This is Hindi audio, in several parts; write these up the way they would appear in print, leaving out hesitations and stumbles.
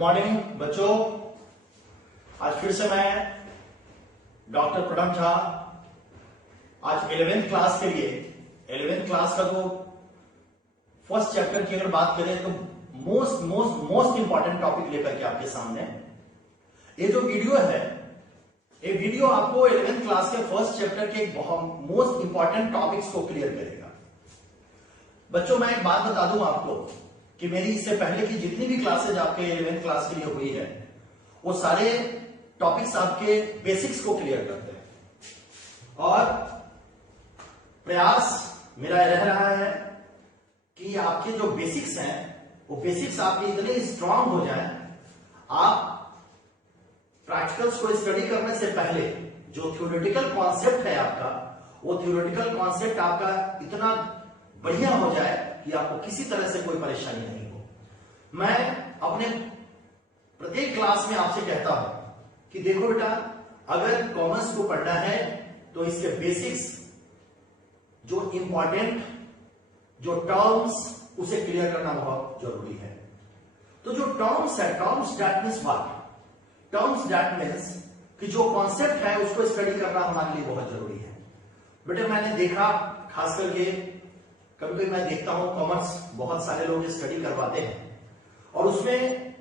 मॉर्निंग बच्चों, आज फिर से मैं डॉक्टर प्रणव झा आज 11th क्लास के लिए 11th क्लास का जो फर्स्ट चैप्टर की अगर बात करें तो मोस्ट इंपॉर्टेंट टॉपिक लेकर के आपके सामने ये जो वीडियो है, ये वीडियो आपको 11th क्लास के फर्स्ट चैप्टर के मोस्ट इंपॉर्टेंट टॉपिक्स को क्लियर करेगा। बच्चों, मैं एक बात बता दूं आपको कि मेरी इससे पहले की जितनी भी क्लासेज आपके 11th क्लास के लिए हुई है वो सारे टॉपिक्स आपके बेसिक्स को क्लियर करते हैं और प्रयास मेरा रह रहा है कि आपके जो बेसिक्स हैं वो बेसिक्स आपके इतने स्ट्रांग हो जाएं, आप प्रैक्टिकल्स को स्टडी करने से पहले जो थ्योरेटिकल कॉन्सेप्ट है आपका, वो थ्योरेटिकल कॉन्सेप्ट आपका इतना बढ़िया हो जाए कि आपको किसी तरह से कोई परेशानी नहीं हो। मैं अपने प्रत्येक क्लास में आपसे कहता हूं कि देखो बेटा, अगर कॉमर्स को पढ़ना है तो इसके बेसिक्स जो इंपॉर्टेंट जो टर्म्स उसे क्लियर करना बहुत जरूरी है। तो जो टर्म्स है, terms that means what, terms that means कि जो कॉन्सेप्ट है उसको स्टडी करना हमारे लिए बहुत जरूरी है। बेटा, मैंने देखा, खास करके कभी कभी मैं देखता हूं कॉमर्स बहुत सारे लोग स्टडी करवाते हैं और उसमें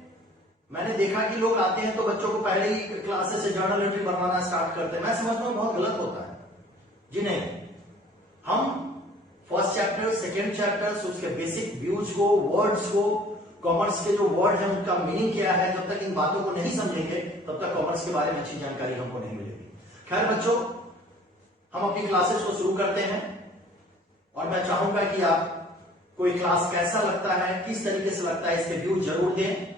मैंने देखा कि लोग आते हैं तो बच्चों को पहले ही क्लासेस से जर्नल एंट्री बनवाना स्टार्ट करते हैं। मैं समझता हूं बहुत गलत होता है। जी नहीं, हम फर्स्ट चैप्टर, सेकेंड चैप्टर, उसके बेसिक व्यूज को, वर्ड्स को, कॉमर्स के जो वर्ड है उनका मीनिंग क्या है, जब तक इन बातों को नहीं समझेंगे तब तक कॉमर्स के बारे में अच्छी जानकारी हमको नहीं मिलेगी। खैर बच्चों, हम अपनी क्लासेस को शुरू करते हैं और मैं चाहूंगा कि आप कोई क्लास कैसा लगता है, किस तरीके से लगता है, इसके व्यू जरूर दें।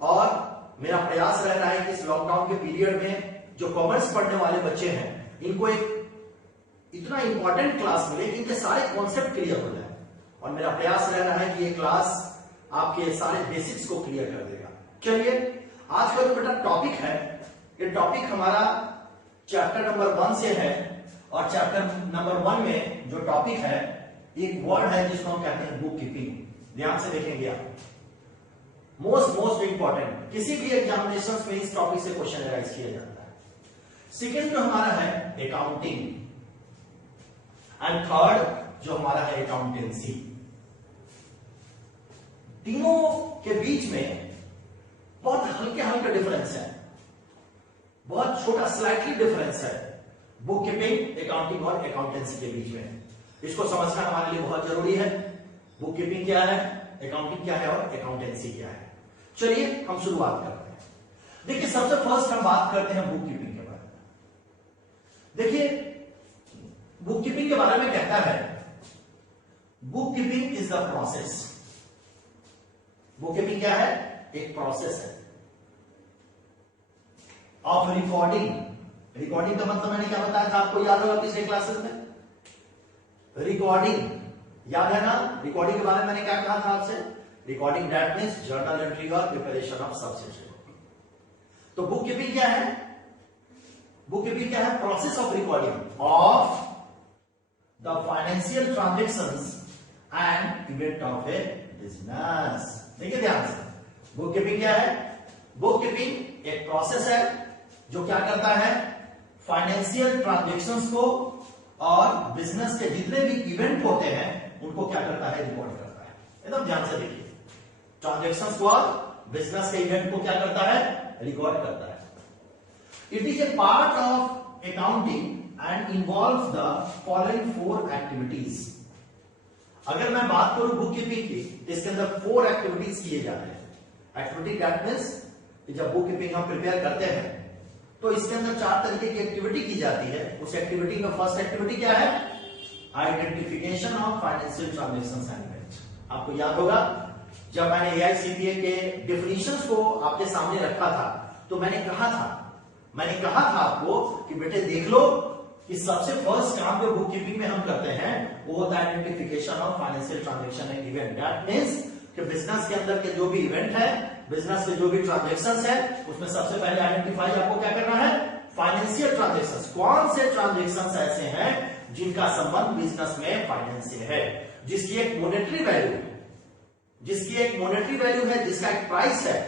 और मेरा प्रयास रह रहा है कि इस लॉकडाउन के पीरियड में जो कॉमर्स पढ़ने वाले बच्चे हैं इनको एक इतना इंपॉर्टेंट क्लास मिले कि इनके सारे कॉन्सेप्ट क्लियर हो जाए। और मेरा प्रयास रह रहा है कि ये क्लास आपके सारे बेसिक्स को क्लियर कर देगा। चलिए, आज का जो बेटा टॉपिक है, ये टॉपिक हमारा चैप्टर नंबर 1 से है और चैप्टर नंबर 1 में जो टॉपिक है, एक वर्ड है जिसको हम कहते हैं बुक कीपिंग। ध्यान से देखेंगे आप, मोस्ट इंपॉर्टेंट, किसी भी एग्जामिनेशन में इस टॉपिक से क्वेश्चन राइज किया जाता है। सेकेंड जो हमारा है अकाउंटिंग एंड थर्ड जो हमारा है अकाउंटेंसी। तीनों के बीच में बहुत हल्के डिफरेंस है, बहुत छोटा स्लाइटली डिफरेंस है बुक कीपिंग, अकाउंटिंग और अकाउंटेंसी के बीच में। इसको समझना हमारे लिए बहुत जरूरी है। बुक कीपिंग क्या है, अकाउंटिंग क्या है और अकाउंटेंसी क्या है। चलिए हम शुरुआत करते हैं। देखिए, सबसे फर्स्ट हम बात करते हैं बुक कीपिंग के बारे में। देखिए, बुक कीपिंग के बारे में कहता है, book keeping is the process. Book keeping क्या है? एक प्रोसेस है ऑफ रिकॉर्डिंग। रिकॉर्डिंग का मतलब मैंने क्या बताया था आपको, याद होगा पिछले क्लासेस में? रिकॉर्डिंग याद है ना? रिकॉर्डिंग के बारे में मैंने क्या कहा था आपसे? Recording that means journal entry और प्रिपरेशन ऑफ सब्सिक्वेंट। तो बुक कीपिंग क्या है? बुक कीपिंग क्या है? Process of recording of the financial transactions and event of A business. देखिए ध्यान से, बुक कीपिंग क्या है? बुक कीपिंग एक प्रोसेस है जो क्या करता है, फाइनेंशियल ट्रांजेक्शंस को और बिजनेस के जितने भी इवेंट होते हैं उनको क्या करता है, रिकॉर्ड करता है। एकदम ध्यान से देखिए, ट्रांजेक्शंस को और बिजनेस के इवेंट को क्या करता है, रिकॉर्ड करता है। It is a part of accounting and involves the following 4 activities. अगर मैं बात करूं बुक कीपिंग की, इसके अंदर 4 एक्टिविटीज किए जाते हैं। एक्टिविटी दैट मीन्स जब बुक कीपिंग हम प्रिपेयर करते हैं तो इसके अंदर 4 तरीके की एक्टिविटी की जाती है। उस एक्टिविटी में फर्स्ट एक्टिविटी क्या है? Identification of financial transactions and events. आपको याद होगा जब मैंने AICPA के डेफिनेशंस को आपके सामने रखा था तो मैंने कहा था आपको कि बेटे देख लो कि सबसे फर्स्ट काम जो बुक कीपिंग में हम करते हैं वो होता है identification of financial transaction and event. That means कि बिजनेस के अंदर के जो भी इवेंट है, बिजनेस के जो भी ट्रांजेक्शंस है, उसमें सबसे पहले आइडेंटिफाई आपको क्या करना है, फाइनेंशियल ट्रांजेक्शंस। कौन से ट्रांजेक्शंस ऐसे हैं जिनका संबंध बिजनेस में फाइनेंस से है, जिसकी एक मॉनेटरी वैल्यू है, जिसका एक प्राइस है,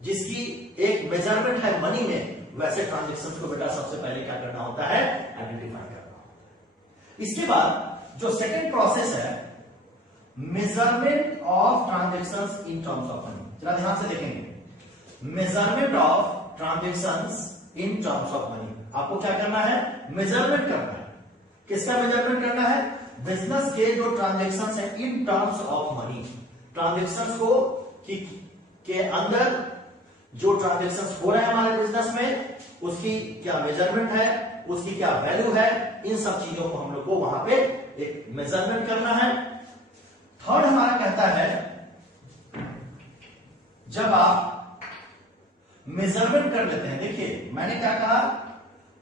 जिसकी एक मेजरमेंट है मनी में, वैसे ट्रांजेक्शन को बेटा सबसे पहले क्या करना होता है, आइडेंटिफाई करना होता है। इसके बाद जो सेकेंड प्रोसेस है, measurement of transactions in terms of money. जरा ध्यान से देखेंगे, measurement of transactions in terms of money. आपको क्या करना है, मेजरमेंट करना है। किसका मेजरमेंट करना है, बिजनेस के जो ट्रांजेक्शंस है in terms of money, transactions को के अंदर जो ट्रांजेक्शंस हो रहे हैं हमारे बिजनेस में, उसकी क्या मेजरमेंट है, उसकी क्या वैल्यू है, इन सब चीजों को हम लोग को वहां पे एक मेजरमेंट करना है। थर्ड हमारा कहता है, जब आप मेजरमेंट कर लेते हैं, देखिए मैंने क्या कहा,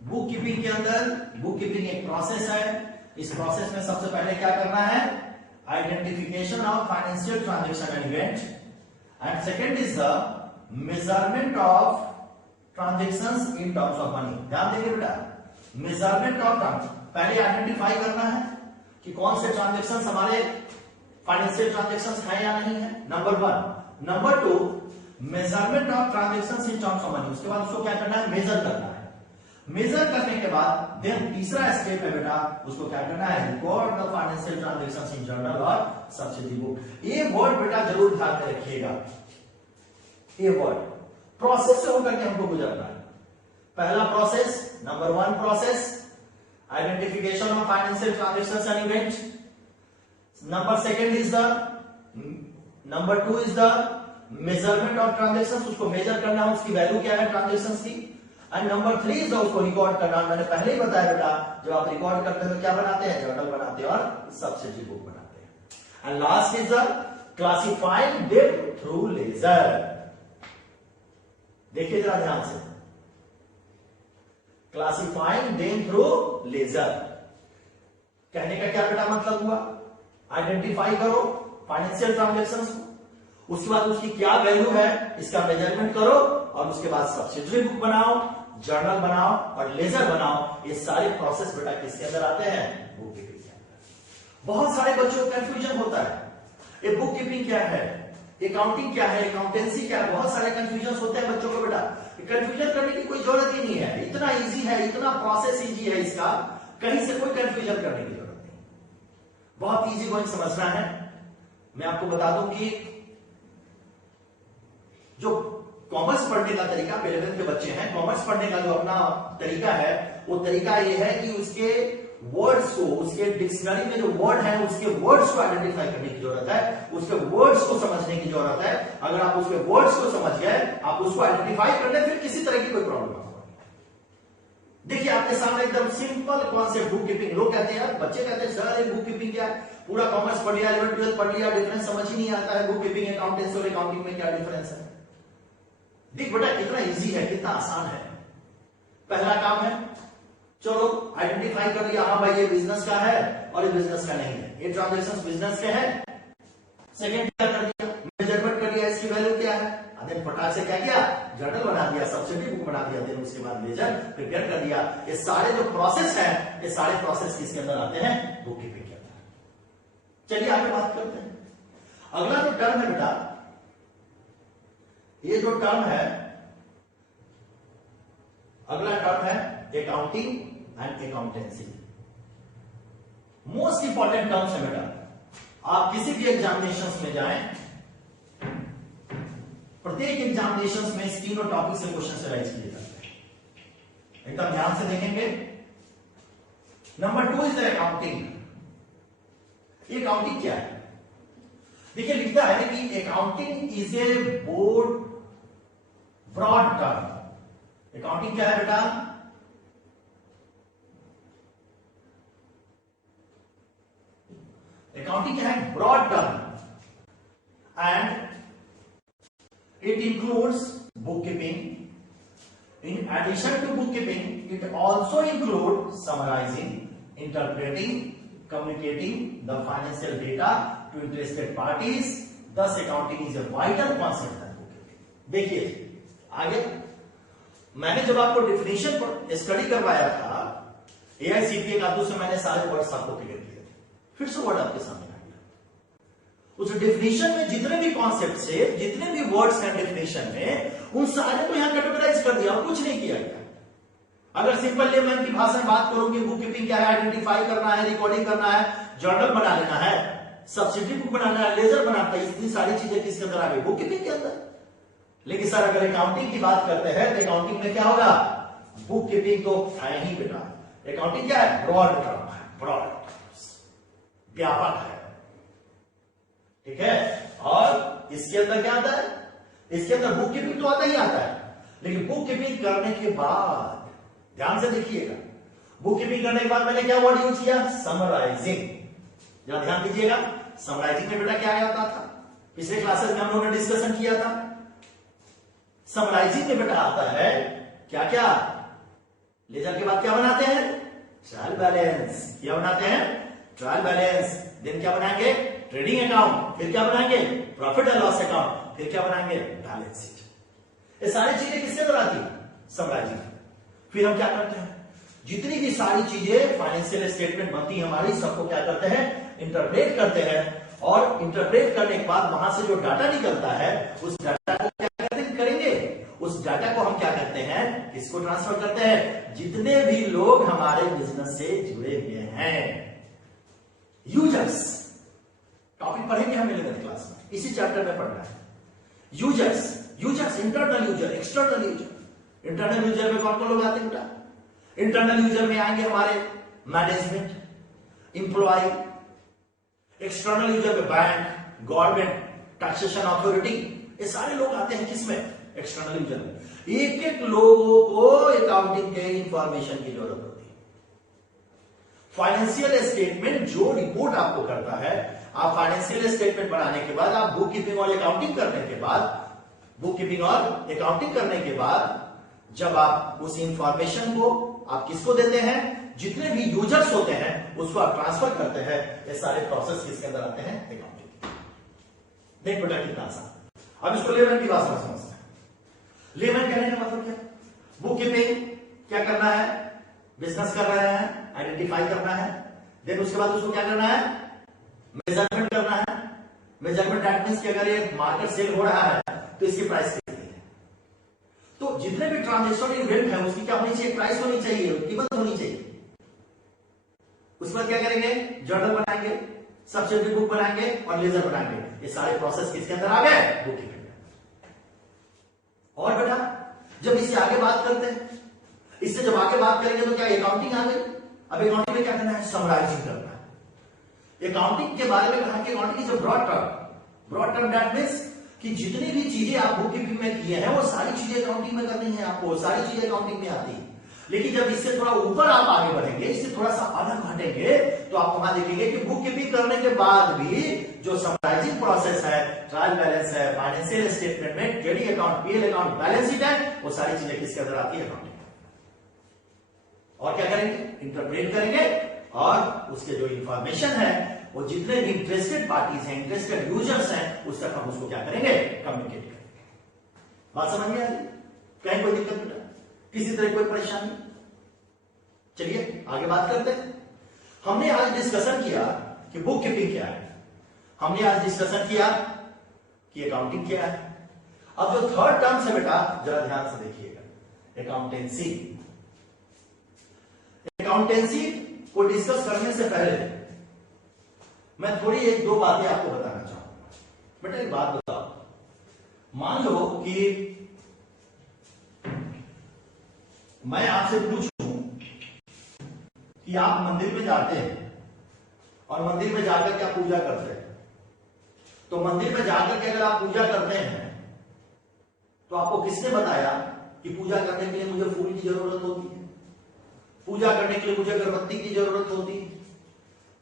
बुक कीपिंग के अंदर, बुक कीपिंग एक प्रोसेस है। इस प्रोसेस में सबसे पहले क्या करना है, identification of financial transaction and event, and second is the measurement of transactions in terms of money. ध्यान देंगे बेटा, मेजरमेंट ऑफ ट्रांजेक्शन, पहले आइडेंटिफाई करना है कि कौन से ट्रांजेक्शंस हमारे फाइनेंशियल ट्रांजेक्शंस है या नहीं है, number one. Number two, measurement of transactions in terms of money. उसके बाद उसको क्या करना है, मेजर करना है। मेजर करने के बाद देन तीसरा स्टेप है बेटा, उसको क्या करना है, record the financial transactions in journal और सब्सिडी बुक। ये वर्ड बेटा जरूर ध्यान में रखिएगा, ये वर्ड प्रोसेस से होकर के हमको गुजरना है। पहला process, number one process, identification of financial transactions and event. Number second is the, number two is the measurement of transactions, उसको मेजर करना है, उसकी वैल्यू क्या है ट्रांजेक्शंस की। एंड नंबर थ्री इज उसको रिकॉर्ड करना। मैंने पहले ही बताया बेटा, जब आप रिकॉर्ड करते हैं तो क्या बनाते हैं, जर्नल बनाते हैं और सब्सिडी बुक बनाते हैं। And last is the classifying data through ledger. देखिए जरा ध्यान से, क्लासिफाइंग डेट थ्रू लेजर कहने का क्या बेटा मतलब हुआ, आइडेंटिफाई करो फाइनेंशियल ट्रांजेक्शंस को, उसके बाद उसकी क्या वैल्यू है इसका मेजरमेंट करो, और उसके बाद सब्सिडरी बुक बनाओ, जर्नल बनाओ और लेजर बनाओ। ये सारे प्रोसेस बेटा किसके अंदर आते हैं, बुक कीपिंग के अंदर। बहुत सारे बच्चों को कंफ्यूजन होता है, ये बुक कीपिंग क्या है, अकाउंटिंग क्या है, अकाउंटेंसी क्या है, बहुत सारे कंफ्यूजन होते हैं बच्चों को बेटा। कंफ्यूजन करने की कोई जरूरत ही नहीं है, इतना इजी है, इतना प्रोसेस इजी है इसका, कहीं से कोई कंफ्यूजन करने की जरूरत नहीं, बहुत इजी गोइंग समझना है। मैं आपको बता दूं कि जो कॉमर्स पढ़ने का तरीका, 11th के बच्चे हैं, कॉमर्स पढ़ने का जो अपना तरीका है, वो तरीका ये है कि उसके वर्ड्स को, उसके डिक्शनरी में जो वर्ड है उसके वर्ड्स को आइडेंटिफाई करने की जरूरत है, उसके वर्ड्स को समझने की जरूरत है। अगर आप उसके वर्ड्स को समझ गए, आप उसको आइडेंटिफाई कर ले, फिर किसी तरह की कोई प्रॉब्लम नहीं होगी। देखिए आपके सामने एकदम सिंपल कॉन्सेप्ट बुक कीपिंग। लोग कहते हैं, बच्चे कहते हैं सर ये बुक कीपिंग क्या है, पूरा कॉमर्स पढ़ लिया, 11th 12th पढ़ लिया, डिफरेंस समझ ही नहीं आता है, बुक कीपिंग अकाउंटेंसी और अकाउंटिंग में क्या डिफरेंस है। देख बेटा कितना इजी है, कितना आसान है। पहला काम है, चलो आइडेंटिफाई कर लिया, हाँ भाई ये बिजनेस का है और ये बिजनेस का नहीं है, ये ट्रांजेक्शंस बिजनेस के हैं। सेकंड क्या कर दिया, मेजरमेंट कर लिया, इसकी वैल्यू क्या है, देन फटाक से क्या किया, जर्नल बना दिया, सब्सिडी बुक बना दिया, देन उसके बाद लेजर प्रिपेयर कर दिया। ये सारे जो प्रोसेस है, ये सारे प्रोसेस किसके अंदर आते हैं, बुक कीपिंग के अंदर। चलिए आगे बात करते हैं। अगला जो टर्म है बेटा, ये जो टर्म है, अगला टर्म है accounting and accountancy. Most important terms है बेटा। आप किसी भी एग्जामिनेशंस में जाएं, प्रत्येक एग्जामिनेशंस में इस तीनों टॉपिक से क्वेश्चन राइज किए जाते हैं। एकदम ध्यान से देखेंगे। Number 2 is accounting. ये अकाउंटिंग क्या है, देखिए लिखता है कि accounting is a broad term. Accounting क्या है बेटा, अकाउंटिंग क्या है, broad term, and it includes bookkeeping. In addition to bookkeeping, it also includes summarizing, interpreting, communicating the financial data to interested parties. Thus, accounting is a vital concept than bookkeeping. देखिए आगे, मैंने जब आपको डिफिनेशन पर स्टडी करवाया था AICPA का, तो मैंने सारे वर्ड्स आपको क्लियर किए थे, फिर से वर्ड आपके सामने आ गया। उस डेफिनेशन में जितने भी कॉन्सेप्ट से, जितने भी वर्ड्स हैं डेफिनेशन में, उन सारे को यहां कैटेगराइज कर दिया और कुछ नहीं किया गया। अगर सिंपल लेमैन की भाषा में बात करूं कि बुक कीपिंग क्या है, आइडेंटिफाई करना है, रिकॉर्डिंग करना है, जर्नल बना लेना है, सब्सिडी बुक बनाना है, लेजर बनाना है, इतनी सारी चीजें किसके अंदर आ गई? बुक कीपिंग के अंदर। लेकिन सर अगर अकाउंटिंग की बात करते हैं तो अकाउंटिंग में क्या होगा? बुक कीपिंग तो है ही बेटा। अकाउंटिंग क्या है? ब्रॉड टर्म है, ब्रॉड व्यापक है, ठीक है। और इसके अंदर क्या आता है? इसके अंदर बुक कीपिंग तो आता ही आता है, लेकिन बुक कीपिंग करने के बाद ध्यान से देखिएगा, बुक कीपिंग करने के बाद मैंने क्या वर्ड यूज किया? समराइजिंग। जरा ध्यान दीजिएगा, समराइजिंग में बेटा क्या आता था? पिछले क्लासेस में हम लोगों ने डिस्कशन किया था। समराइजिंग में बेटा आता है क्या क्या? लेजर के बाद क्या बनाते हैं? Trial balance. क्या बनाते हैं? Trial balance. देन क्या बनाएंगे? Trading account. फिर क्या बनाएंगे? Profit and loss account. फिर क्या बनाएंगे? Balance sheet. ये सारी चीजें किसके अंदर आती है? समराइजिंग। फिर हम क्या करते हैं? जितनी भी सारी चीजें फाइनेंशियल स्टेटमेंट बनती है हमारी, सबको क्या करते हैं? इंटरप्रेट करते हैं। और इंटरप्रेट करने के बाद वहां से जो डाटा निकलता है, उस डाटा को क्या करेंगे? उस डाटा को हम क्या करते हैं? किसको ट्रांसफर करते हैं? जितने भी लोग हमारे बिजनेस से जुड़े हुए हैं, यूजर्स। टॉपिक पढ़ेंगे हम 11th क्लास में, इसी चैप्टर में पढ़ना है। Users, users, internal user, external user. Internal user में कौन कौन लोग आते हैं बेटा? इंटरनल यूजर में आएंगे हमारे मैनेजमेंट, इंप्लॉय। एक्सटर्नल यूजर में बैंक, गवर्नमेंट, टैक्सेशन अथॉरिटी, ये सारे लोग आते हैं किसमें? एक्सटर्नल यूजर में। एक एक लोगों को अकाउंटिंग के इंफॉर्मेशन की जरूरत होती है। फाइनेंशियल स्टेटमेंट जो रिपोर्ट आपको करता है, आप फाइनेंशियल स्टेटमेंट बनाने के बाद, आप बुक कीपिंग और अकाउंटिंग करने के बाद, बुक कीपिंग और अकाउंटिंग करने के बाद, जब आप उस इंफॉर्मेशन को आप किसको देते हैं? जितने भी यूजर्स होते हैं उसको आप ट्रांसफर करते हैं। ये सारे प्रोसेस किसके अंदर आते हैं? अकाउंटिंग। देख बेटा कितना आसान। अब इसको लेमैन की भाषा में समझते हैं। लेमैन कहने का मतलब क्या? बुक कीपिंग क्या करना है? बिजनेस कर रहे हैं, आइडेंटिफाई करना है, देन उसके बाद उसको क्या करना है? मेजरमेंट करना है। मेजरमेंट दैट मींस कि अगर ये मार्केट सेल हो रहा है तो इसकी प्राइस कितनी है। तो जितने भी ट्रांजेक्शन इवेंट है उसकी क्या होनी चाहिए? प्राइस होनी चाहिए, कीमत होनी चाहिए। उसके बाद क्या करेंगे? जर्नल बनाएंगे, सब्सिडी बुक बनाएंगे और लेजर बनाएंगे। ये सारे प्रोसेस किसके अंदर आ गए? Book keeping. और बेटा जब इससे आगे बात करते हैं, इससे जब आगे बात करेंगे तो क्या अकाउंटिंग आ गई। अब अकाउंटिंग में क्या करना है? समराइजिंग करना है। अकाउंटिंग के बारे में कहा कि accounting is a broad term. Broad term that means कि जितनी भी चीजें आप बुक कीपिंग में किए हैं वो सारी चीजें अकाउंटिंग में करनी है आपको, सारी चीजें अकाउंटिंग में आती है। लेकिन जब इससे थोड़ा ऊपर आप आगे बढ़ेंगे, इससे थोड़ा सा अलग हटेंगे, तो आप वहां देखेंगे कि बुक कीपिंग करने के बाद भी जो समराइजिंग प्रोसेस है, ट्रायल बैलेंस है, फाइनेंशियल स्टेटमेंट में trading account, PL account, balance sheet है, वो सारी चीजें किसके अंदर आती है? अकाउंटिंग। और क्या करेंगे? इंटरप्रेट करेंगे और उसके जो इंफॉर्मेशन है वो जितने भी इंटरेस्टेड पार्टीज हैं, इंटरेस्टेड यूजर्स हैं, उस तक हम उसको क्या करेंगे? कम्युनिकेट करेंगे। बात समझ में आ रही? कहीं कोई दिक्कत बेटा? किसी तरह कोई परेशानी? चलिए आगे बात करते हैं। हमने आज डिस्कशन किया कि बुक कीपिंग क्या है, हमने आज डिस्कशन किया कि अकाउंटिंग क्या है। अब जो थर्ड टर्म है बेटा जरा ध्यान से देखिएगा, अकाउंटेंसी। अकाउंटेंसी को डिस्कस करने से पहले मैं थोड़ी एक दो बातें आपको बताना चाहूंगा। बेटा एक बात बताओ, मान लो कि मैं आपसे पूछूं कि आप मंदिर में जाते हैं और मंदिर में जाकर के आप पूजा करते हैं, तो मंदिर में जाकर के अगर आप पूजा करते हैं तो आपको किसने बताया कि पूजा करने के लिए मुझे फूल की जरूरत होती है, पूजा करने के लिए मुझे अगरबत्ती की जरूरत होती है,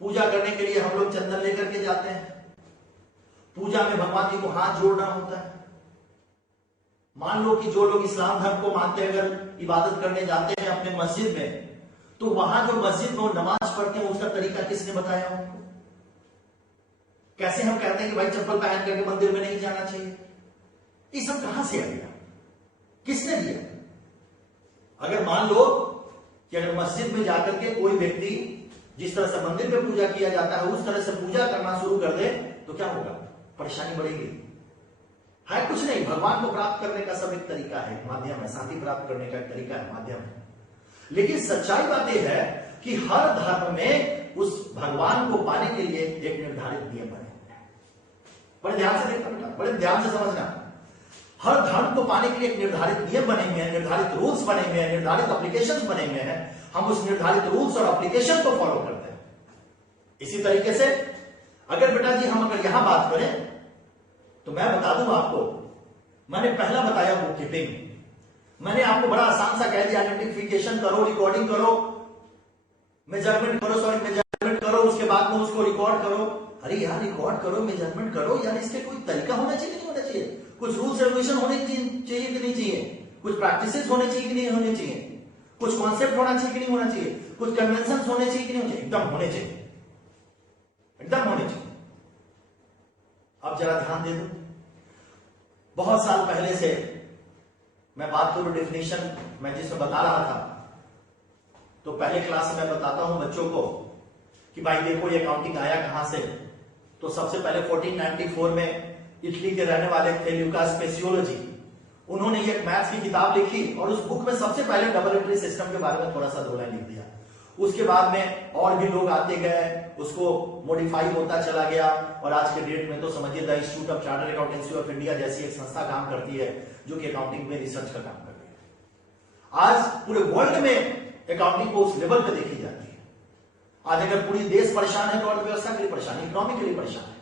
पूजा करने के लिए हम लोग चंदन लेकर के जाते हैं, पूजा में भगवान जी को हाथ जोड़ना होता है। मान लो कि जो लोग इस्लाम धर्म को मानते हैं, अगर इबादत करने जाते हैं अपने मस्जिद में, तो वहां जो मस्जिद में वो नमाज पढ़ते हैं उसका तरीका किसने बताया उनको? कैसे हम कहते हैं कि भाई चप्पल पहन करके मंदिर में नहीं जाना चाहिए? ये सब कहां से आ गया? किसने दिया? अगर मान लो कि अगर मस्जिद में जाकर के कोई व्यक्ति जिस तरह से मंदिर में पूजा किया जाता है उस तरह से पूजा करना शुरू कर दे तो क्या होगा? परेशानी बढ़ेगी। है कुछ नहीं, भगवान को प्राप्त करने का सब एक तरीका है, माध्यम है, शांति प्राप्त करने का एक तरीका है, माध्यम है। लेकिन सच्चाई बात यह है कि हर धर्म में उस भगवान को पाने के लिए एक निर्धारित नियम बने हुए हैं। बड़े ध्यान से देखना बेटा, बड़े ध्यान से समझना। हर धर्म को पाने के लिए एक निर्धारित नियम बने हुए हैं, निर्धारित रूल्स बने हुए हैं, निर्धारित एप्लीकेशंस बने हुए हैं। हम उस निर्धारित रूल्स और एप्लीकेशन को फॉलो करते हैं। इसी तरीके से अगर बेटा जी हम अगर यहां बात करें तो मैं बता दूं आपको, मैंने पहला बताया बुक कीपिंग। मैंने आपको बड़ा आसान सा कह दिया, आइडेंटिफिकेशन करो, रिकॉर्डिंग करो, मेजरमेंट करो, उसके बाद में उसको रिकॉर्ड करो। अरे यार रिकॉर्ड करो, मेजरमेंट करो, यार इसके कोई तरीका होना चाहिए कि नहीं होना चाहिए? कुछ रूल्स रेगुलेशन होने चाहिए कि नहीं चाहिए? कुछ प्रैक्टिसेस होने चाहिए कि नहीं होने चाहिए? कुछ कॉन्सेप्ट होना चाहिए कि नहीं होना चाहिए? कुछ कन्वेंशन होने चाहिए कि नहीं होने चाहिए? एकदम होने चाहिए, एकदम होने चाहिए। अब जरा ध्यान दे दो, बहुत साल पहले से मैं बात करूं डेफिनेशन मैं जिसमें बता रहा था, तो पहले क्लास में बताता हूं बच्चों को कि भाई देखो ये काउंटिंग आया कहां से। तो सबसे पहले 1494 में इटली के रहने वाले थे लुका स्पेसियोलॉजी, उन्होंने एक मैथ्स की किताब लिखी और उस बुक में सबसे पहले डबल एंट्री सिस्टम के बारे में थोड़ा सा 2 लाइन लिख दिया। उसके बाद में और भी लोग आते गए, उसको मॉडिफाई होता चला गया और आज के डेट में तो समझिए the institute of chartered accountancy of India जैसी एक संस्था काम करती है जो कि अकाउंटिंग में रिसर्च का काम कर रही है। आज पूरे वर्ल्ड में अकाउंटिंग को उस लेवल पे देखी जाती है। आज अगर पूरी देश परेशान है तो अर्थव्यवस्था के लिए परेशान, इकोनॉमी के लिए परेशान है।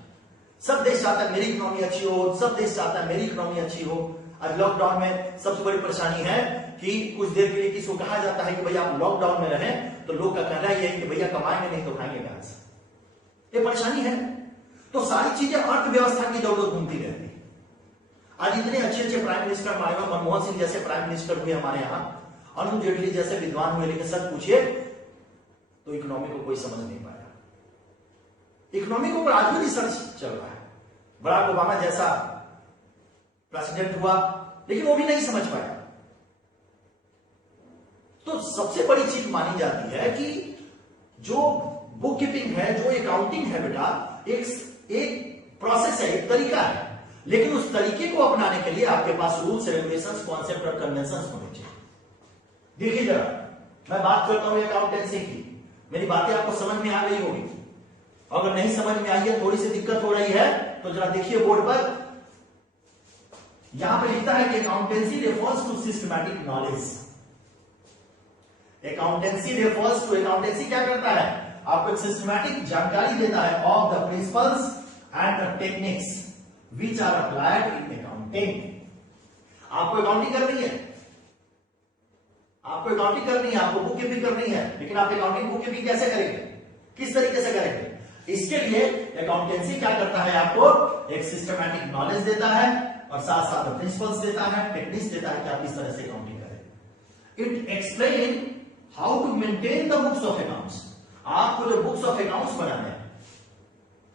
सब देश चाहता है मेरी इकोनॉमी अच्छी हो, सब देश चाहता है मेरी इकोनॉमी अच्छी हो। आज लॉकडाउन में सबसे बड़ी परेशानी है कि कुछ देर के लिए किसी को कहा जाता है कि भैया आप लॉकडाउन में रहें, तो लोग का कहना यह है कि भैया कमाएंगे नहीं तो खाएंगे कहां से। ये परेशानी है। तो सारी चीजें अर्थव्यवस्था की जरूरत घूमती रहती है। आज इतने अच्छे अच्छे प्राइम मिनिस्टर हमारे यहाँ, मनमोहन सिंह जैसे प्राइम मिनिस्टर हुए हमारे यहाँ, अरुण जेटली जैसे विद्वान हुए, लेकिन सच पूछिए तो इकोनॉमी को कोई समझ नहीं पाया। इकोनॉमी को आज भी रिसर्च चल रहा है। बराक ओबामा जैसा प्रेसिडेंट हुआ लेकिन वो भी नहीं समझ पाया। तो सबसे बड़ी चीज मानी जाती है कि जो बुक कीपिंग है, जो अकाउंटिंग है बेटा, एक प्रोसेस है, एक तरीका है। लेकिन उस तरीके को अपनाने के लिए आपके पास रूल्स, रेगुलेशंस, कॉन्सेप्ट और कन्वेंशंस होने चाहिए। देखिए जरा, मैं बात करता हूं अकाउंटेंसी की, मेरी बातें आपको समझ में आ गई होगी। अगर नहीं समझ में आई है, थोड़ी सी दिक्कत हो रही है, तो जरा देखिए बोर्ड पर, यहां पे लिखता है कि accountancy refers to systematic knowledge. Accountancy refers to, accountancy क्या करता है? आपको एक सिस्टमैटिक जानकारी देता है of the principles and the techniques which are applied in accounting. आपको अकाउंटिंग करनी है, आपको अकाउंटिंग करनी है, आपको बुक कीपिंग करनी है, लेकिन आप अकाउंटिंग बुक कीपिंग कैसे करेंगे, किस तरीके से करेंगे? इसके लिए अकाउंटेंसी क्या करता है? आपको एक सिस्टमैटिक नॉलेज देता है और साथ साथ प्रिंसिपल्स देता है, टेक्निक्स देता है कि आप इस तरह से अकाउंटिंग करें। It explain how to maintain the books of accounts. आपको जो बुक्स ऑफ अकाउंट्स बनाने हैं,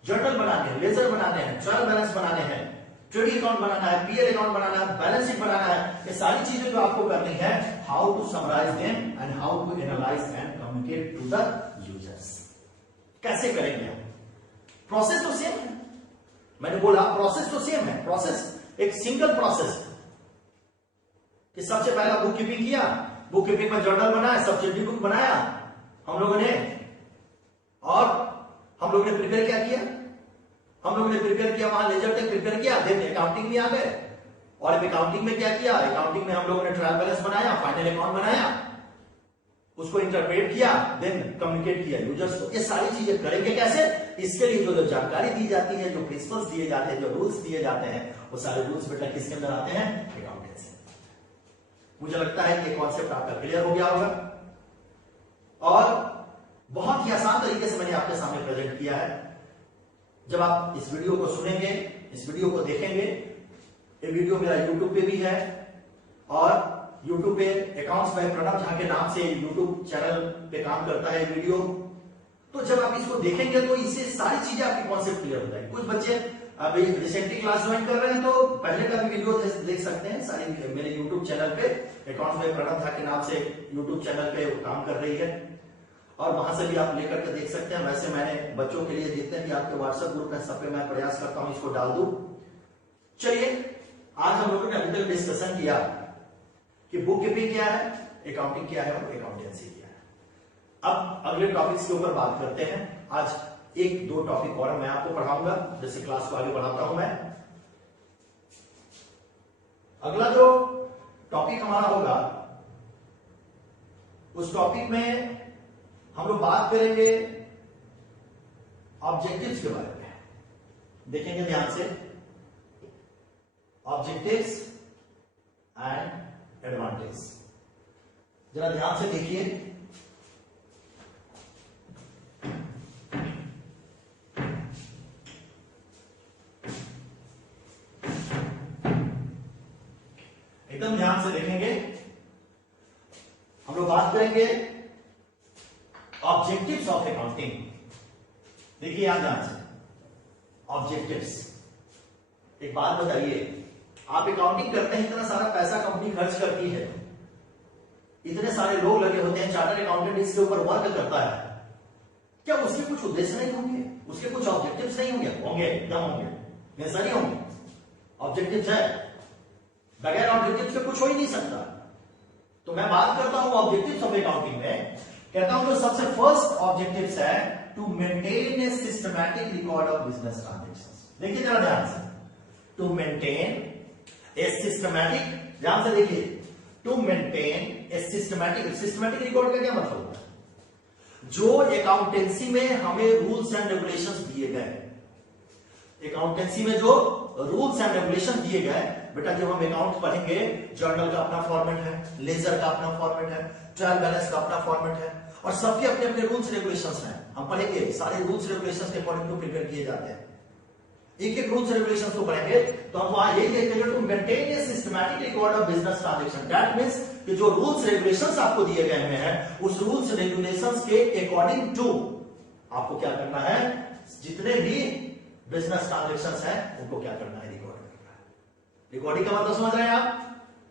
जर्नल बनाने हैं, लेजर बनाने हैं, ट्रायल बैलेंस बनाने हैं, ट्रेडिंग अकाउंट बनाना है, पीएल अकाउंट बनाना है, बैलेंस शीट बनाना है, ये सारी चीजें जो आपको करनी है, how to summarise them and how to analyse and communicate to the users. कैसे करेंगे आप? प्रोसेस तो सेम है, मैंने बोला प्रोसेस तो सेम है। प्रोसेस एक सिंगल प्रोसेस कि सबसे पहला बुक कीपिंग किया, बुक कीपिंग में जर्नल बनाया, सब्जेक्टिव बुक बनाया हम लोगों ने, और हम लोगों ने प्रिपेयर क्या किया? हम लोगों ने प्रिपेयर किया, वहां लेजर तक प्रिपेयर किया, देन अकाउंटिंग में आ गए। और अकाउंटिंग में क्या किया? अकाउंटिंग में हम लोगों ने ट्रायल बैलेंस बनाया, फाइनल अकाउंट बनाया, उसको इंटरप्रेट किया, देन कम्युनिकेट किया यूजर्स को। ये सारी चीजें करेंगे कैसे? इसके लिए जो जानकारी दी जाती है, जो प्रिंसिपल्स दिए जाते हैं, जो रूल्स दिए जाते हैं, वो सारे रूल्स बेटा किसके अंदर आते हैं? अकाउंटेंसी। मुझे लगता है कि कॉन्सेप्ट आपका क्लियर हो गया होगा और बहुत ही आसान तरीके से मैंने आपके सामने प्रेजेंट किया है। जब आप इस वीडियो को सुनेंगे, इस वीडियो को देखेंगे, ये वीडियो मेरा यूट्यूब पे भी है और यूट्यूब पे अकाउंट्स बाय प्रणव झा के नाम से यूट्यूब चैनल पे काम करता है वीडियो। तो जब आप इसको देखेंगे तो इससे सारी चीजें आपकी कॉन्सेप्ट क्लियर हो जाएगी। कुछ बच्चे अभी रिसेंटली क्लास ज्वाइन कर रहे हैं तो पहले का भी वीडियो देख सकते हैं, सारी मेरे यूट्यूब चैनल पे, अकाउंट्स बाय प्रणव झा के नाम से यूट्यूब चैनल पे काम कर रही है। और वहां से भी आप लेकर के देख सकते हैं। वैसे मैंने बच्चों के लिए जितने भी आपके व्हाट्सएप ग्रुप है सब पे मैं प्रयास करता हूं इसको डाल दूं। चलिए, आज हम लोगों ने अभी तक डिस्कशन किया कि बुक कीपिंग क्या है, अकाउंटिंग क्या है और अकाउंटेंसी क्या है। अब अगले टॉपिक्स के ऊपर बात करते हैं। आज एक दो टॉपिक और मैं आपको पढ़ाऊंगा, जैसे क्लास को आगे बढ़ाता हूं मैं। अगला जो टॉपिक हमारा होगा उस टॉपिक में हम लोग बात करेंगे ऑब्जेक्टिव्स के बारे में। देखेंगे ध्यान से, ऑब्जेक्टिव्स एंड एडवांटेज। जरा ध्यान से देखिए, एकदम ध्यान से देखेंगे। हम लोग बात करेंगे ऑब्जेक्टिव्स ऑफ अकाउंटिंग। देखिए यहां ध्यान से, ऑब्जेक्टिव्स। एक बात बताइए, आप अकाउंटिंग करते हैं, इतना सारा पैसा कंपनी खर्च करती है, इतने सारे लोग लगे होते हैं, चार्टर्ड अकाउंटेंट इसके ऊपर वर्क करता है, क्या उसके कुछ उद्देश्य नहीं होंगे? उसके कुछ ऑब्जेक्टिव्स नहीं होंगे? होंगे, क्या होंगे? ऐसा नहीं होंगे। ऑब्जेक्टिव्स है, बगैर ऑब्जेक्टिव्स के कुछ हो ही नहीं सकता। तो मैं बात करता हूं ऑब्जेक्टिव्स ऑफ अकाउंटिंग में, कहता हूं जो सबसे फर्स्ट ऑब्जेक्टिव्स है to maintain a systematic record of business transactions. देखिए जरा ध्यान से, टू मेंटेन ए सिस्टमैटिक, ध्यान से देखिए, to maintain a systematic record का क्या मतलब होता है? जो अकाउंटेंसी में हमें रूल्स एंड रेगुलेशंस दिए गए, अकाउंटेंसी में जो रूल्स एंड रेगुलेशन दिए गए, बेटा जब हम अकाउंट पढ़ेंगे, जर्नल का अपना फॉर्मेट है, लेजर का अपना फॉर्मेट है, ट्रायल बैलेंस का अपना फॉर्मेट है, और सबके अपने अपने रूल्स रेगुलेशंस हैं। हम पढ़ेंगे, सारे रूल्स रेगुलेशंस के अकॉर्डिंग टू प्रिपेयर किए जाते हैं। एक एक रूल्स रेगुलेशंस को पढ़ेंगे तो हम वहां यही देखेंगे, to maintain a systematic record of business transaction. That means कि जो रूल्स रेगुलेशंस आपको दिए गए हैं, उस रूल्स रेगुलेशंस के अकॉर्डिंग टू आपको क्या करना है, जितने भी बिजनेस ट्रांजैक्शंस हैं उनको क्या करना है, रिकॉर्ड करना है। रिकॉर्डिंग का मतलब समझ रहे हैं आप?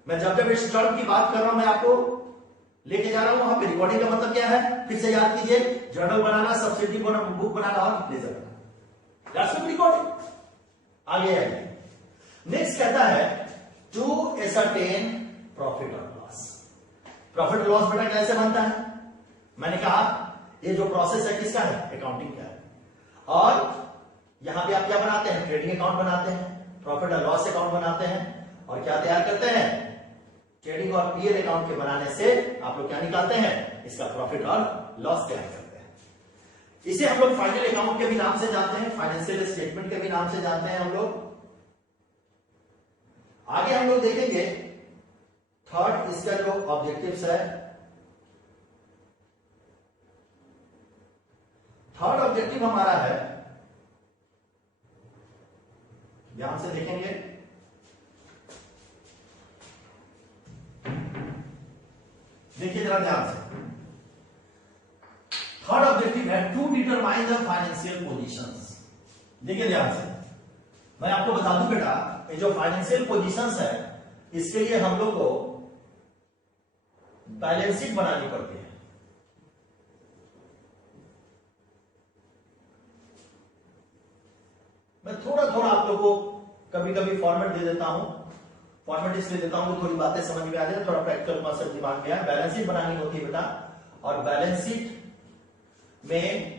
मैं जब इस टर्म की बात कर रहा हूं, मैं आपको लेके जा रहा हूं वहां पे। रिकॉर्डिंग का मतलब क्या है, फिर से याद कीजिए, जर्नल बनाना, सब्सिडी बुक बनाना और लेजर बनाना, दैट्स रिकॉर्डिंग। आगे आइए, नेक्स्ट कहता है टू एसरटेन प्रॉफिट और लॉस। प्रॉफिट और लॉस बेटा कैसे बनता है? मैंने कहा ये जो प्रोसेस है किसका है, अकाउंटिंग का है। और यहां पे आप क्या बनाते हैं, ट्रेडिंग अकाउंट बनाते हैं, प्रॉफिट और लॉस अकाउंट बनाते हैं, और क्या तैयार करते हैं, ट्रेडिंग और पीएल अकाउंट के बनाने से आप लोग क्या निकालते हैं, इसका प्रॉफिट और लॉस तैयार करते हैं। इसे हम लोग फाइनल अकाउंट के भी नाम से जानते हैं, फाइनेंशियल स्टेटमेंट के भी नाम से जानते हैं हम लोग। आगे हम लोग देखेंगे थर्ड, इसका जो ऑब्जेक्टिव्स है, थर्ड ऑब्जेक्टिव हमारा है, ध्यान से देखेंगे, देखिए जरा ध्यान से, थर्ड ऑब्जेक्टिव है to determine the financial positions. देखिए ध्यान से, मैं आपको बता दूं बेटा, ये जो फाइनेंशियल पोजीशंस है, इसके लिए हम लोग को बैलेंस शीट बनानी पड़ती है। मैं थोड़ा थोड़ा आप लोगों को कभी कभी फॉर्मेट दे देता हूं, फॉर्मेट इसलिए देता हूं कि थोड़ी बातें समझ में आ जाए, थोड़ा प्रैक्टिकल कॉन्सेप्ट दिमाग में आए। बैलेंस शीट बनानी होती है बेटा, और बैलेंस शीट में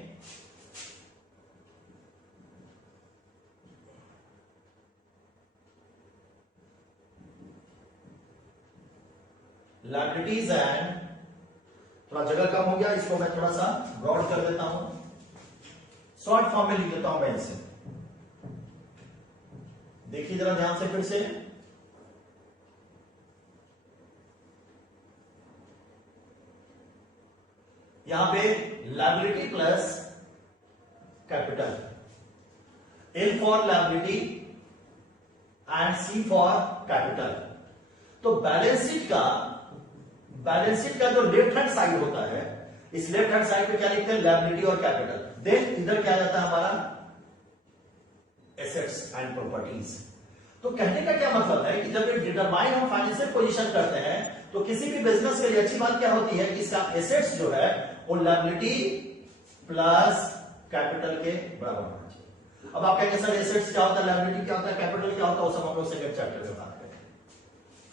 लायबिलिटीज एंड, थोड़ा जगह कम हो गया, इसको मैं थोड़ा सा ब्रॉड कर देता हूं, शॉर्ट फॉर्म में लिख देता हूं मैं इसे। देखिए जरा ध्यान से फिर से, यहां पे liability plus capital, L for liability and C for capital. तो बैलेंस शीट का जो लेफ्ट हैंड साइड होता है, इस लेफ्ट हैंड साइड पे क्या लिखते हैं, लायबिलिटी और कैपिटल। देन इधर क्या जाता है हमारा, एसेट्स एंड प्रॉपर्टीज। तो कहने का क्या मतलब है कि जब एक डिटरमाइन हम फाइनेंशियल पोजीशन करते हैं, तो किसी भी बिजनेस के लिए अच्छी बात क्या होती है कि इसका एसेट्स जो है वो लायबिलिटी प्लस कैपिटल के बराबर होना चाहिए। अब आप कहेंगे सर एसेट्स क्या होता है, लायबिलिटी क्या होता है, कैपिटल क्या होता है, वो सब हम लोग सेकंड चैप्टर में बात करेंगे।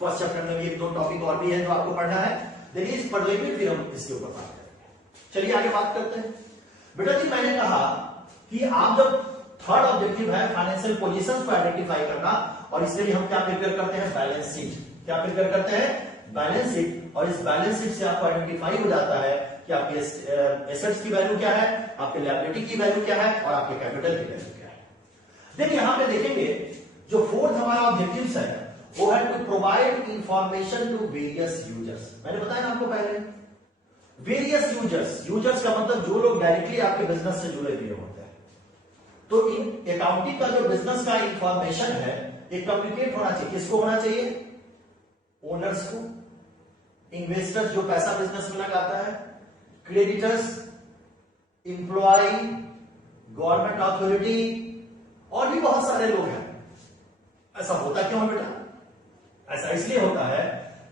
फर्स्ट चैप्टर में एक दो टॉपिक और भी है जो आपको पढ़ना है, देखिए इस पढ़ लेंगे फिर हम इसके ऊपर बात करेंगे। चलिए आगे बात करते हैं। बेटा जी मैंने कहा कि आप जब थर्ड ऑब्जेक्टिव है फाइनेंशियल पोजीशंस को आइडेंटिफाई करना, और इसके लिए हम क्या प्रिपेयर करते हैं, बैलेंस शीट। क्या प्रिपेयर करते हैं, बैलेंस शीट। और इस बैलेंस शीट से आपको आइडेंटिफाई हो जाता है कि आपके एसेट्स की वैल्यू क्या है, आपके लायबिलिटी की वैल्यू क्या है और आपके कैपिटल की वैल्यू क्या है। देखिए यहां पे देखेंगे जो फोर्थ हमारा ऑब्जेक्टिव है वो है to provide information to various users. मैंने बताया ना आपको पहले, वेरियस यूजर्स, यूजर्स का मतलब जो लोग डायरेक्टली आपके बिजनेस से जुड़े हुए होते हैं। तो इन अकाउंटिंग का जो बिजनेस का इंफॉर्मेशन है एक कम्युनिकेट होना चाहिए। किसको होना चाहिए, ओनर्स को, इन्वेस्टर्स जो पैसा बिजनेस में लगाता है, क्रेडिटर्स, इंप्लॉय, गवर्नमेंट अथॉरिटी और भी बहुत सारे लोग हैं। ऐसा होता क्यों है बेटा, ऐसा इसलिए होता है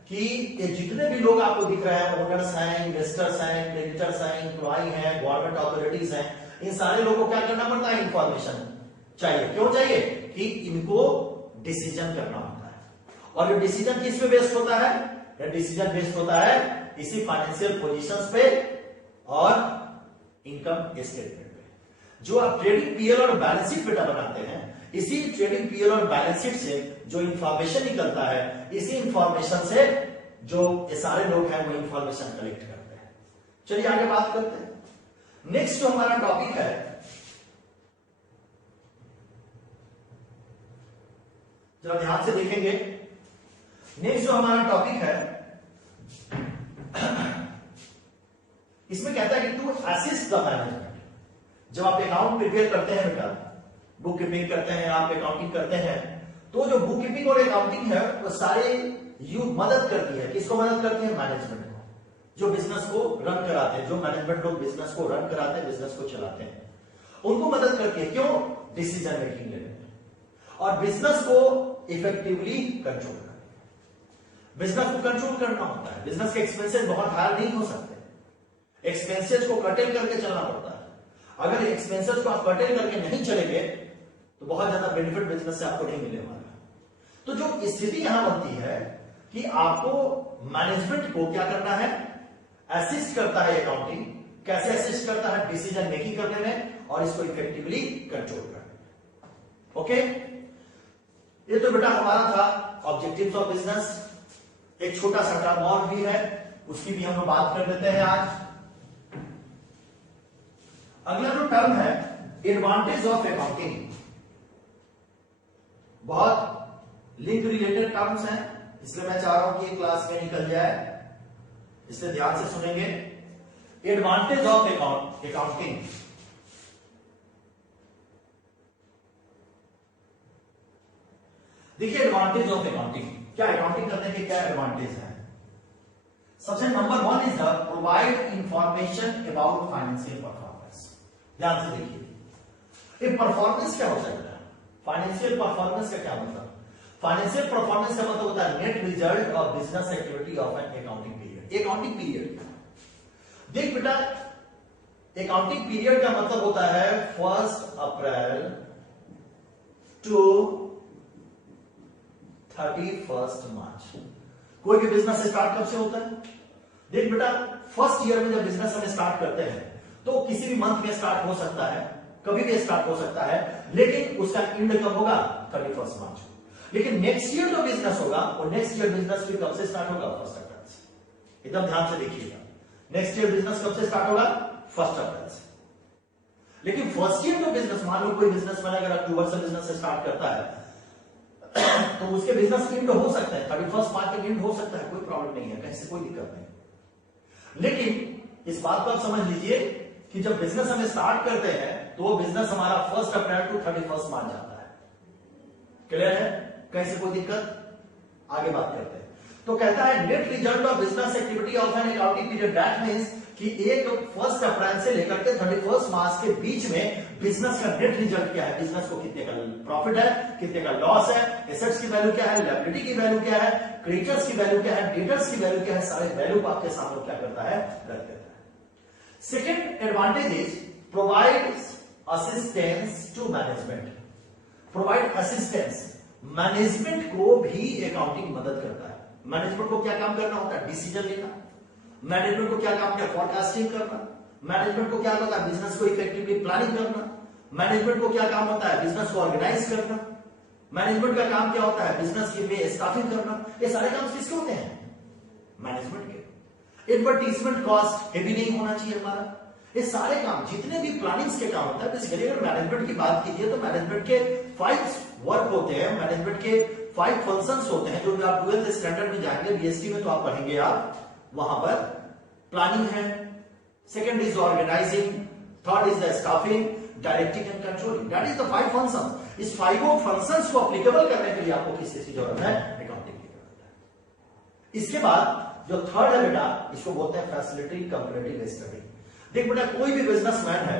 कि ये जितने भी लोग आपको दिख रहे हैं, ओनर्स हैं, इन्वेस्टर्स हैं, क्रेडिटर्स हैं, इंप्लॉय हैं, गवर्नमेंट अथॉरिटीज हैं, इन सारे लोगों को क्या करना पड़ता है, इंफॉर्मेशन चाहिए। क्यों चाहिए, कि इनको डिसीजन करना होता है। और ये डिसीजन किस पे बेस्ड होता है, ये डिसीजन बेस्ड होता है इसी फाइनेंशियल पोजीशंस पे और इनकम स्टेटमेंट पे। जो आप ट्रेडिंग पीएल और बैलेंस शीट बेटा बनाते हैं, इसी ट्रेडिंग पीएल और बैलेंस शीट से जो इंफॉर्मेशन निकलता है, इसी इंफॉर्मेशन से जो ये सारे लोग हैं वो इंफॉर्मेशन कलेक्ट करते हैं। चलिए आगे बात करते हैं। नेक्स्ट जो हमारा टॉपिक है, जरा ध्यान से देखेंगे। नेक्स्ट जो हमारा टॉपिक है इसमें कहता है कि टू असिस्ट द मैनेजमेंट। जब आप अकाउंट प्रिपेयर करते हैं बेटा, बुक कीपिंग करते हैं, आप अकाउंटिंग करते हैं, तो जो बुक कीपिंग और अकाउंटिंग है वो सारे मदद करती है। किसको मदद करती है, मैनेजमेंट को, जो बिजनेस को रन कराते हैं, जो मैनेजमेंट लोग बिजनेस को रन कराते हैं, बिजनेस को चलाते हैं, उनको मदद करती है। क्यों, डिसीजन मेकिंग लेने में और बिजनेस को इफेक्टिवली कंट्रोल करना। बिजनेस को कंट्रोल करना होता है। बिजनेस के एक्सपेंसेस बहुत हाई नहीं हो सकते, एक्सपेंसेस को कर्टेल करके चलना पड़ता है। अगर एक्सपेंसेस को आप कर्टेल करके नहीं चलेंगे तो बहुत ज्यादा बेनिफिट बिजनेस से आपको नहीं मिलने वाला। तो जो स्थिति यहां बनती है कि आपको मैनेजमेंट को क्या करना है, असिस्ट करता है अकाउंटिंग। कैसे असिस्ट करता है, डिसीजन मेकिंग करने में और इसको इफेक्टिवली कंट्रोल करने में। ओके, ये तो बेटा हमारा था ऑब्जेक्टिव्स ऑफ बिजनेस। एक छोटा सा टर्म और भी है, उसकी भी हम लोग बात कर लेते हैं आज। अगला जो टर्म है एडवांटेज ऑफ अकाउंटिंग, बहुत लिंक रिलेटेड टर्म्स हैं, इसलिए मैं चाह रहा हूं कि क्लास में निकल जाए, इसलिए ध्यान से सुनेंगे। एडवांटेज ऑफ अकाउंटिंग, देखिए एडवांटेज ऑफ अकाउंटिंग, क्या अकाउंटिंग करने के क्या एडवांटेज है। सबसे number 1 is the provide information about financial performance. ध्यान से देखिए, ये परफॉर्मेंस क्या होता है, फाइनेंशियल परफॉर्मेंस का क्या मतलब, फाइनेंशियल परफॉर्मेंस का मतलब होता है net result of business activity of an accounting period. Accounting period, देख बेटा अकाउंटिंग पीरियड का मतलब होता है 1 अप्रैल टू 31 मार्च। कोई भी बिजनेस स्टार्ट कब से होता है, देख बेटा फर्स्ट ईयर में जब बिजनेस हम स्टार्ट करते हैं तो किसी भी मंथ में स्टार्ट हो सकता है, कभी भी स्टार्ट हो सकता है, लेकिन उसका एंड कब होगा, 31 मार्च को। लेकिन नेक्स्ट ईयर जो बिजनेस होगा वो नेक्स्ट ईयर बिजनेस फिर कब से स्टार्ट होगा, 1 अप्रैल से। एकदम ध्यान से देखिएगा, नेक्स्ट ईयर बिजनेस कब से स्टार्ट होगा, 1 अप्रैल से। लेकिन फर्स्ट ईयर जो बिजनेस, मान लो कोई बिजनेसमैन अगर अक्टूबर से बिजनेस स्टार्ट करता है तो उसके बिजनेस एंड हो सकता है 31 मार्च के एंड हो सकता है, कोई प्रॉब्लम नहीं है, कहीं से कोई दिक्कत नहीं। लेकिन इस बात को आप समझ लीजिए कि जब बिजनेस हम स्टार्ट करते हैं तो वो बिजनेस हमारा 1 अप्रैल टू 31 मार्च जाता है। क्लियर है, कहीं से कोई दिक्कत, आगे बात करते हैं। तो कहता है net result of business activity of an accounting period, that means कि 1 अप्रैल से लेकर के 31 मार्च के बीच में बिजनेस का नेट रिजल्ट क्या है, बिजनेस को कितने का प्रॉफिट है, कितने का लॉस है, एसेट्स की वैल्यू क्या है, लायबिलिटी की वैल्यू क्या है, क्रेडिटर्स की वैल्यू क्या है, डेटर्स की वैल्यू क्या है, सारे वैल्यू को आपके सामने क्या करता है, रख देता है। Second advantage is provides assistance to management. Provide assistance, management को भी अकाउंटिंग मदद करता है। मैनेजमेंट को क्या काम करना होता है? डिसीजन लेना। मैनेजमेंट को क्या काम किया? फॉरकास्टिंग करना। मैनेजमेंट को क्या होता है? बिजनेस को इफेक्टिवली प्लानिंग करना। मैनेजमेंट को क्या काम होता है? बिजनेस को ऑर्गेनाइज करना। मैनेजमेंट का काम क्या होता है? बिजनेस में स्टाफिंग करना। ये सारे काम किसके होते हैं? मैनेजमेंट के। एडवर्टीजमेंट कॉस्ट हेवी नहीं होना चाहिए हमारा। ये सारे काम जितने भी प्लानिंग्स के काम होता है, बेसिकली अगर मैनेजमेंट की बात कीजिए तो मैनेजमेंट के 5 वर्क होते हैं, मैनेजमेंट के 5 फंक्शंस होते हैं, जो भी आप 12th स्टैंडर्ड में जाएंगे, बीएसटी में तो आप पढ़ेंगे। आप वहां पर प्लानिंग है, second is organising, third is the staffing, directing and controlling. That is the 5 functions. इस 5 फंक्शंस को एप्लीकेबल करने के लिए आपको किस चीज की जरूरत है? अकाउंटिंग की जरूरत है। इसके बाद जो थर्ड है बेटा, इसको बोलते हैं फैसिलिटी कंपैरेटिव स्टडी। देख बेटा, कोई भी बिजनेसमैन है,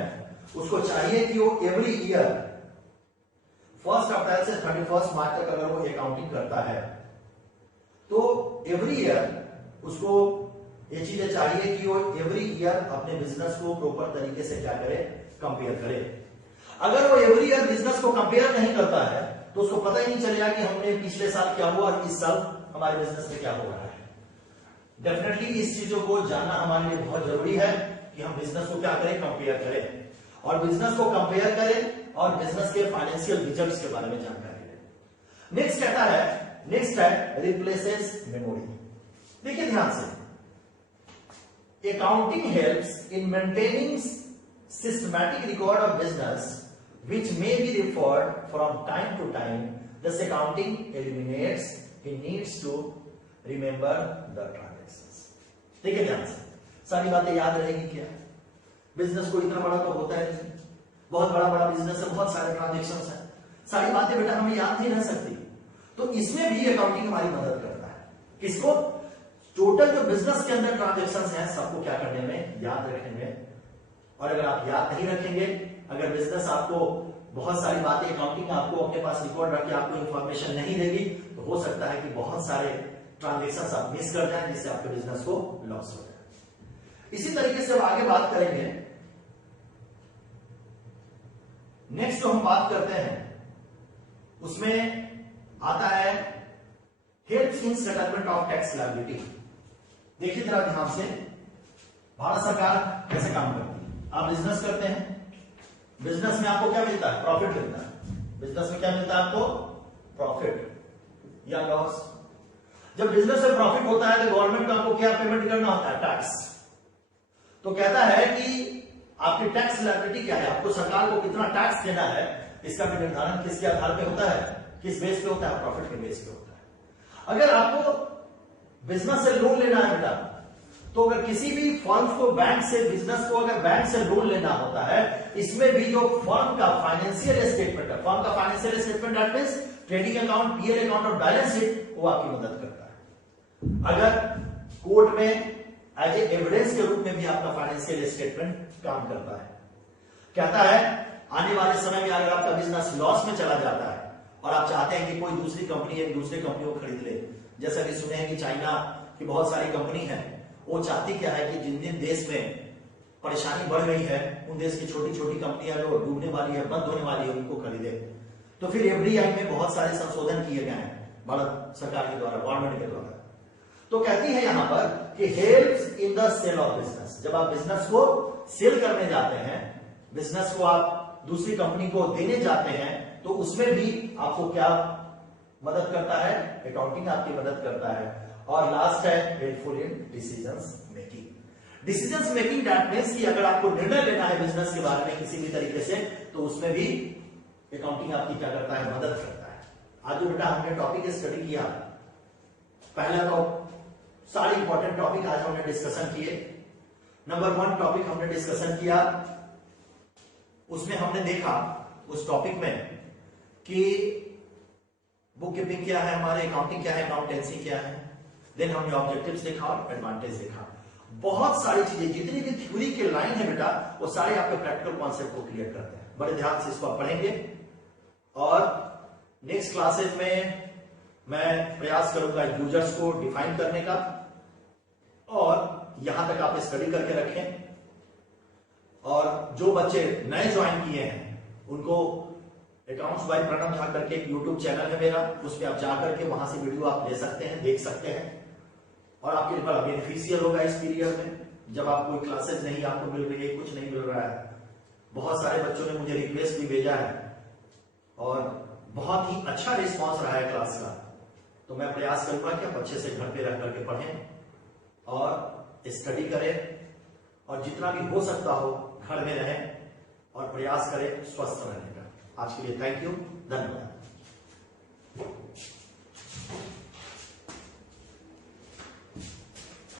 उसको चाहिए कि वो एवरी ईयर 1 अप्रैल से 31 मार्च तक अगर वो अकाउंटिंग करता है तो एवरी ईयर उसको ये चीजें चाहिए कि वो एवरी ईयर अपने बिजनेस को प्रॉपर तरीके से क्या करे? कंपेयर करे। अगर वो एवरी ईयर बिजनेस को कंपेयर नहीं करता है तो उसको पता ही नहीं चलेगा कि हमने पिछले साल क्या हुआ और इस साल हमारे बिजनेस में क्या हो रहा है। डेफिनेटली इस चीजों को जानना हमारे लिए बहुत जरूरी है कि हम बिजनेस को क्या करें? कंपेयर करें, और बिजनेस को कंपेयर करें और बिजनेस के फाइनेंशियल रिजल्ट्स के बारे में जानकारी लें। नेक्स्ट कहता है, नेक्स्ट है रिप्लेसेस मेमोरी। देखिए ध्यान से, accounting helps in maintaining systematic record of business which may be referred from time to time. Thus accounting eliminates the needs to remember the transactions. देखिए ध्यान से, सारी बातें याद रहेगी क्या? बिजनेस को इतना बड़ा तो होता है नहीं, बहुत बड़ा बड़ा बिजनेस है, बहुत सारे ट्रांजेक्शंस हैं, सारी बातें बेटा हमें याद नहीं रह सकती। तो इसमें भी अकाउंटिंग हमारी मदद करता है। किसको? टोटल जो बिजनेस के अंदर ट्रांजेक्शंस हैं सबको क्या करने में? याद रखने में। और अगर आप याद नहीं रखेंगे, अगर बिजनेस आपको बहुत सारी बातें, अकाउंटिंग आपको अपने पास रिकॉर्ड रख के आपको इंफॉर्मेशन नहीं देगी, तो हो सकता है कि बहुत सारे ट्रांजेक्शंस आप मिस कर जाएं, जिससे आपके बिजनेस को लॉस हो जाए। इसी तरीके से अब आगे बात करेंगे। नेक्स्ट जो हम बात करते हैं उसमें आता है helps in settlement of tax liability. देखिए जरा ध्यान से, भारत सरकार कैसे काम करती है। आप बिजनेस करते हैं, बिजनेस में आपको क्या मिलता है? प्रॉफिट मिलता है। बिजनेस में क्या मिलता है आपको? प्रॉफिट या लॉस। जब बिजनेस में प्रॉफिट होता है तो गवर्नमेंट को आपको क्या पेमेंट करना होता है? टैक्स। तो कहता है कि आपकी टैक्स लायबिलिटी क्या है, आपको सरकार को कितना टैक्स देना है, इसका भी निर्धारण किसके आधार पे होता है? किस बेस पे होता है? प्रॉफिट के बेस पे होता है। अगर आपको बिजनेस से लोन लेना है बेटा, तो अगर किसी भी फर्म को बैंक से, बिजनेस को अगर बैंक से लोन लेना होता है, इसमें भी जो फर्म का फाइनेंशियल स्टेटमेंट है, फर्म का financial statement that means trading account, PL account और बैलेंस शीट, वो आपकी मदद करता है। अगर कोर्ट में एज ए एविडेंस के रूप में भी आपका फाइनेंशियल स्टेटमेंट काम करता है। कहता है आने वाले समय में अगर आपका बिजनेस लॉस में चला जाता है और आप चाहते हैं कि कोई दूसरी कंपनी एक दूसरी कंपनी को खरीद ले, जैसा कि सुने हैं कि चाइना की बहुत सारी कंपनी है, वो चाहती क्या है कि जिन जिन देश में परेशानी बढ़ गई है, उन देश की छोटी छोटी कंपनियां जो डूबने वाली है, बंद होने वाली है, उनको खरीदे। तो फिर एफडीआई में बहुत सारे संशोधन किए गए हैं भारत सरकार के द्वारा, गवर्नमेंट के द्वारा। तो कहती है यहां पर कि helps in the sale of business. जब आप बिजनेस को सेल करने जाते हैं, बिजनेस को आप दूसरी कंपनी को देने जाते हैं, तो उसमें भी आपको क्या मदद करता है? अकाउंटिंग आपकी मदद करता है। और लास्ट है helpful in decisions making. Decisions making that means कि अगर आपको निर्णय लेना है बिजनेस के बारे में किसी भी तरीके से, तो उसमें भी अकाउंटिंग आपकी क्या करता है? मदद करता है। आज जो बेटा हमने टॉपिक स्टडी किया, पहला तो सारे इंपॉर्टेंट टॉपिक आज हमने डिस्कशन किए। नंबर 1 टॉपिक हमने डिस्कशन किया, उसमें हमने देखा उस टॉपिक में कि बुक कीपिंग क्या है, हमारे अकाउंटिंग क्या है, अकाउंटेंसी क्या है। देन हमने ऑब्जेक्टिव्स देखा और एडवांटेज देखा। बहुत सारी चीजें, जितनी भी थ्योरी के लाइन है बेटा, वो सारे आपके प्रैक्टिकल कॉन्सेप्ट को क्लियर करते हैं। बड़े ध्यान से इसको आप पढ़ेंगे और नेक्स्ट क्लासेस में मैं प्रयास करूंगा यूजर्स को डिफाइन करने का, और यहां तक आप स्टडी करके रखें। जो बच्चे नए ज्वाइन किए हैं उनको अकाउंट्स बाय प्रणव झा करके एक यूट्यूब चैनल है मेरा, उस पर आप जाकर के वहां से वीडियो आप ले सकते हैं, देख सकते हैं, और आपके लिए बड़ा बेनिफिशियल होगा इस पीरियड में जब आप कोई क्लासेस नहीं आपको मिल रही है, कुछ नहीं मिल रहा है। बहुत सारे बच्चों ने मुझे रिक्वेस्ट भी भेजा है और बहुत ही अच्छा रिस्पॉन्स रहा है क्लास का। तो मैं प्रयास करूंगा कि आप अच्छे से घर पे रह करके पढ़ें और स्टडी करें, और जितना भी हो सकता हो घर में रहें और प्रयास करें स्वस्थ रहने का। आज के लिए थैंक यू, धन्यवाद।